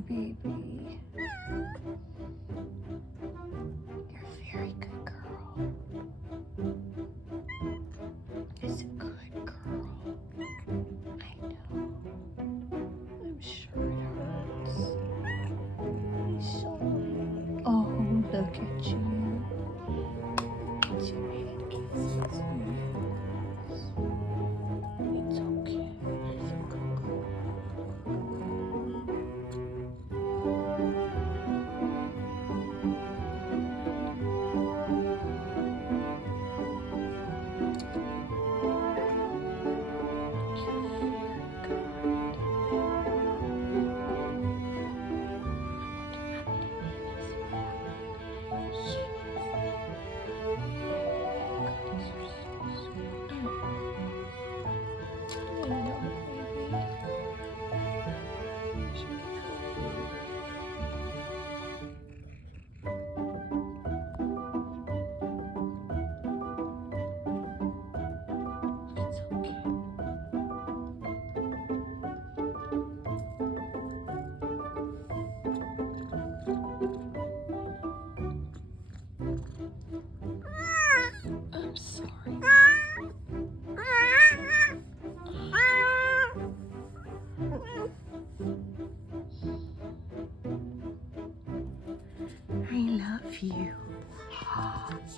baby. You're a very good girl. It's a good girl. I know. I'm sure it hurts. I'm sorry. Oh, look at you. It's your head kisses. It's okay. It's a good girl. I'm sorry. I love you.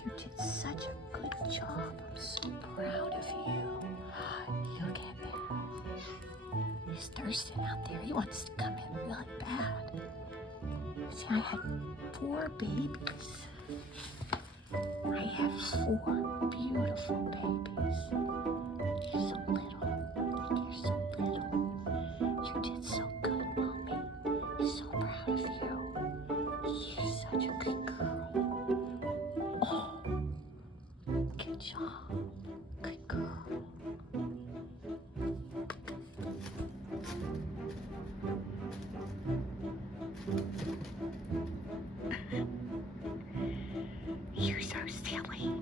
You did such a good job. I'm so proud of you. Look at that. He's thirsting out there. He wants to come in really bad. See, I had 4 babies. I have 4 beautiful babies. You're so little. You're so little. You did so good, Mommy. I'm so proud of you. You're such a good girl. Oh, good job. Good girl. You're so silly.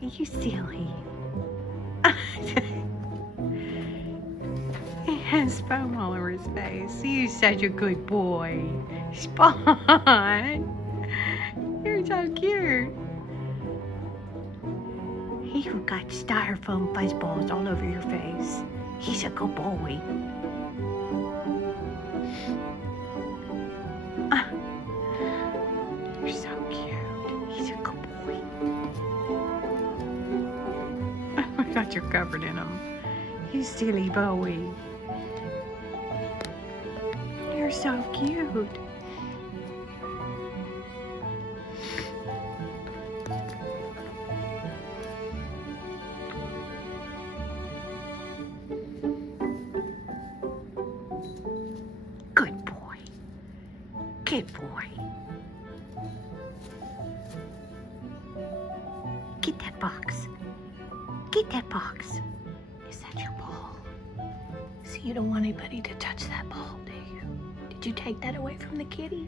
You silly. He has foam all over his face. You're such a good boy. Spawn. You're so cute. You got styrofoam fuzzballs all over your face. He's a good boy. You're so cute. He's a good boy. Oh my God, you're covered in them. You silly Bowie. You're so cute. Good boy. Good boy. Get that box. Get that box. Is that your ball? So you don't want anybody to touch that ball, do you? Did you take that away from the kitty?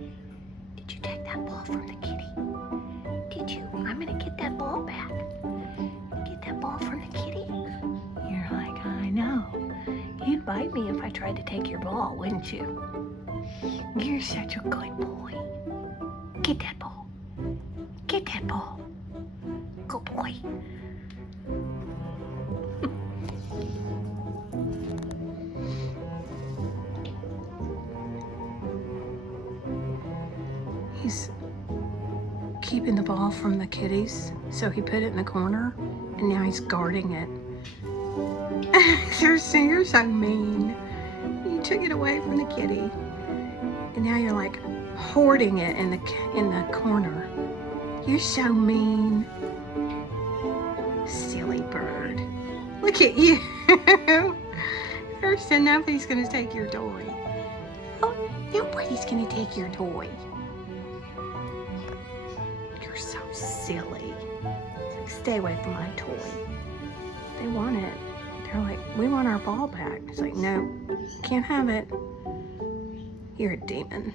Did you take that ball from the kitty? Did you? I'm gonna get that ball back. Get that ball from the kitty. You're like, I know. You'd bite me if I tried to take your ball, wouldn't you? You're such a good boy. Get that ball. Get that ball. Good boy. He's keeping the ball from the kitties, so he put it in the corner, and now he's guarding it. You're so mean. You took it away from the kitty, and now you're like hoarding it in the corner. You're so mean. Silly bird. Look at you. Hirston, nobody's gonna take your toy. Oh, nobody's gonna take your toy. You're so silly. It's like, stay away from my toy. They want it. They're like, we want our ball back. It's like, no, can't have it. You're a demon.